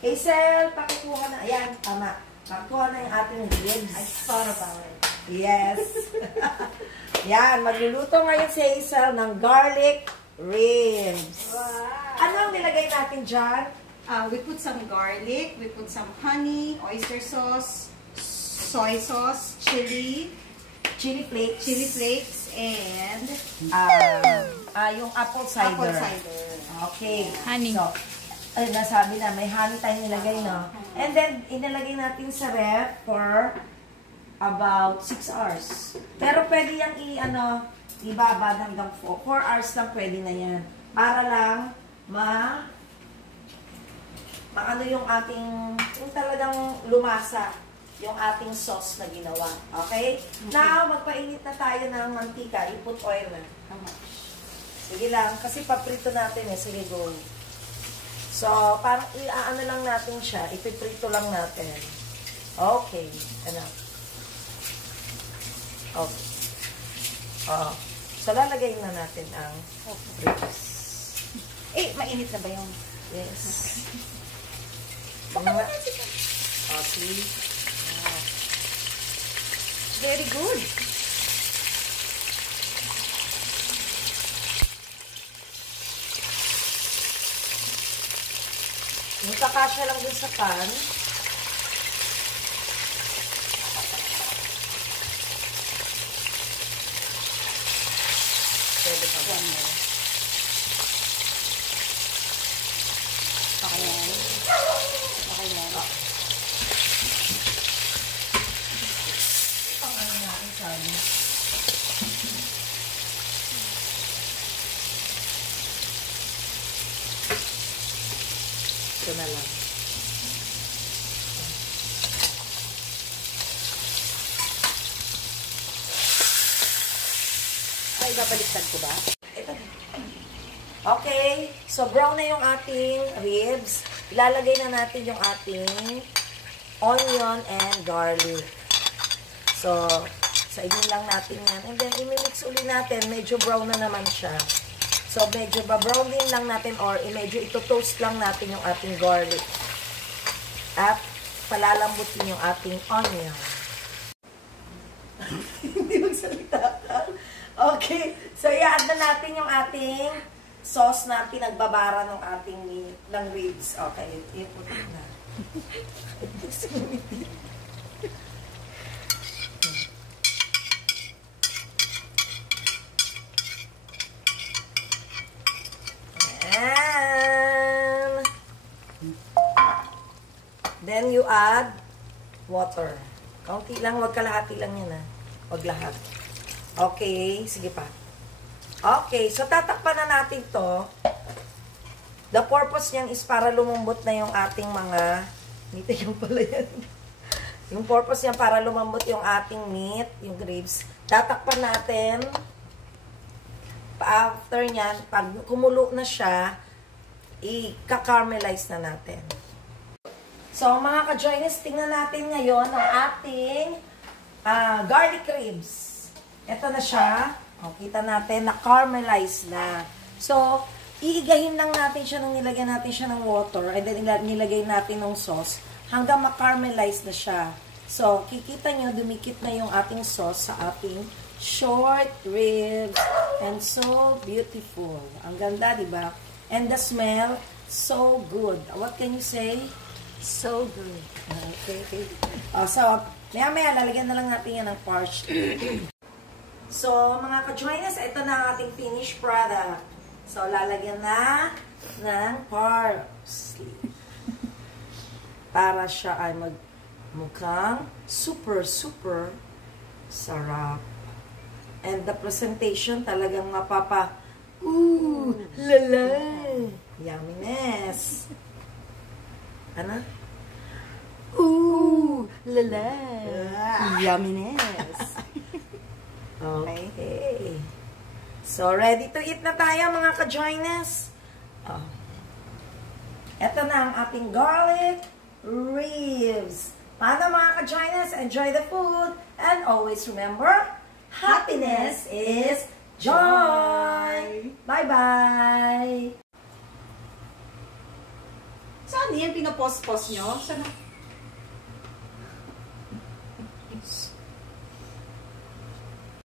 Hazel, pakikuha na. Ayan, tama. Pakikuha na yung ating ribs. I thought about it. Yes. Yan, magluluto ngayon si Hazel ng garlic ribs. Wow. Ano ang nilagay natin dyan? We put some garlic, we put some honey, oyster sauce, soy sauce, chili flakes, and yung apple cider. apple cider. Okay. Honey. So, nasabi na, may honey tayo nilagay, no? And then, inilagay natin sa ref for about 6 hours. Pero pwede yung ibabad hanggang 4 hours lang pwede na yan. Para lang maano yung ating, yung talagang lumasa yung ating sauce na ginawa. Okay? Now, magpainit na tayo ng mantika. I-put oil na. Sige lang, kasi paprito natin eh. Sige, go. So, parang iaano lang natin siya. Ipiprito lang natin. Okay. Ano? Okay. So, lalagay na natin ang ribs. Mainit na ba yung? Yes. Baka mo na siya. Okay. Very good. Magkakasya lang dun sa pan. Pwede pa ba? Okay yan. Okay yan. Ang ano natin sabi. Ito na lang. Ay, babaliktad ko ba? Ito. Okay. So, brown na yung ating ribs. Ilalagay na natin yung ating onion and garlic. So, saigin lang natin yan. And then, imimix uli natin. Medyo brown na naman siya. So, medyo ba-brown din lang natin or medyo ito-toast lang natin yung ating garlic. At palalambutin yung ating onion. Hindi magsalita ka. Okay. So, i-add na natin yung ating sauce na pinagbabara ng ating ng ribs. Okay. I-put it na. And then you add water. Kaunti lang, wag kalahati lang yan ha. Wag lahat. Okay, sige pa. Okay, so tatakpan na natin to. The purpose niyan is para lumambot na yung ating mga meat. Yung pala yan. Yung purpose niyan para lumambot yung ating meat, yung ribs. Tatakpan natin. After nyan, pag kumulo na siya, i-caramelize na natin. So, mga ka-joiners, tingnan natin ngayon ang ating garlic ribs. Ito na siya. O, kita natin, na-caramelize na. So, iigahin lang natin siya nung nilagyan natin siya ng water and then nilagay natin ng sauce hanggang ma-caramelize na siya. So, kikita nyo, dumikit na yung ating sauce sa ating short ribs and so beautiful. Ang ganda, di ba? And the smell, so good. What can you say? So good. Okay. So, maya-maya, lalagyan na lang natin yan ng parched. So, mga ka-joiners, ito na ang ating finished product. So, lalagyan na ng parsley. Para siya ay mukhang super, super sarap. And the presentation talagang ooh, lala, yumminess. Ano? Ooh, lala, yumminess. Okay. So, ready to eat na tayo, mga ka-joiners. Ito na ang ating garlic ribs. Paano, mga ka-joiners? Enjoy the food. And always remember, happiness is joy. Bye-bye. Saan yan? Pinopost-post nyo? Saan?